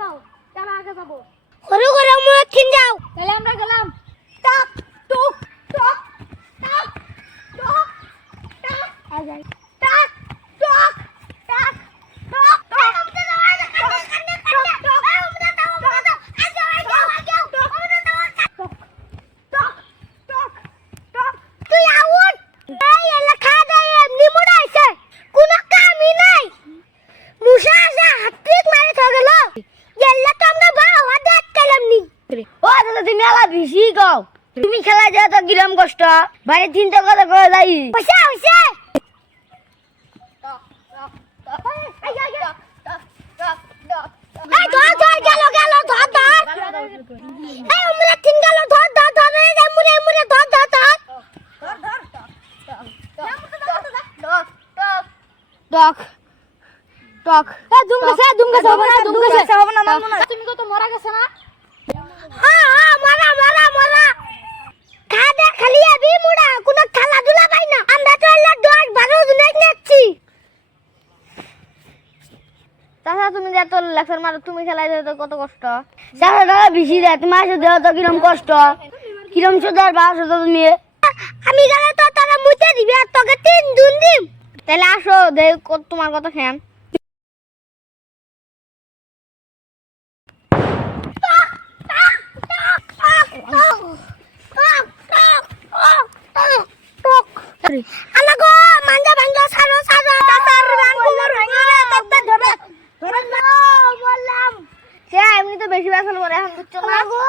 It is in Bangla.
কও কারা আগে যাবো ওরে করে আমরা তিন যাও তাহলে আমরা গেলাম টাক টুক টক টাক টক টাক আজাই টাক টক টাক টক টক আমাদের যাওয়া কান্নে কান্নে টক টক আমাদের যাওয়া আজো আজো আমাদের যাওয়া টক টক টক টক তুই আউট এই এলাকা দেয় এমনি মুড়াইছে কোনো কামই নাই মুসা আসা হাতটিক মারে তো গেল গেলে তো আমরা বা হাত কালাম নি ও দাদা তুমি আলা বেশি গাও তুমি খেলা যাও তো কিরম কষ্ট বাইরে চিন্তা কথা করে যাই পয়সা হইছে টক টক টক আই আই টক টক টক এই ধর ধর গেল গেল ধর ধর এই আমরা তিন গেল ধর ধর ধর এই মুরে মুরে ধর ধর ধর টক টক দুমগেছে হবে না মানবো না তুমি কত মরা গেছে না হ্যাঁ হ্যাঁ মারা মারা মারা খাদে খালি আবি মুড়া কোনো খেলাধুলা পাই না আমরা তো এলা 10 12 জন নেছি তাছাড়া তুমি যে এত লেকচার মারো তুমি খেলা যাও তো কত কষ্ট তাছাড়া দাদা বেশি দেয় তুমি আসে দেও তো কিরম কষ্ট কিরম সুদার বাসো তো তুমি আমি গেলে তো তারা মুতে দিবে আর তোকে 3 দিন দিম তাহলে আসো দেখ তোমার কথা খেম আলাগো মাঞ্জা ভাঙ্গা সারো সারো তার রান কুমার ভাঙ্গা রে তত্তা ধরে ধরে না বললাম সে এমনি তো বেশি বাসল করে এখন বুঝছো না আলাগো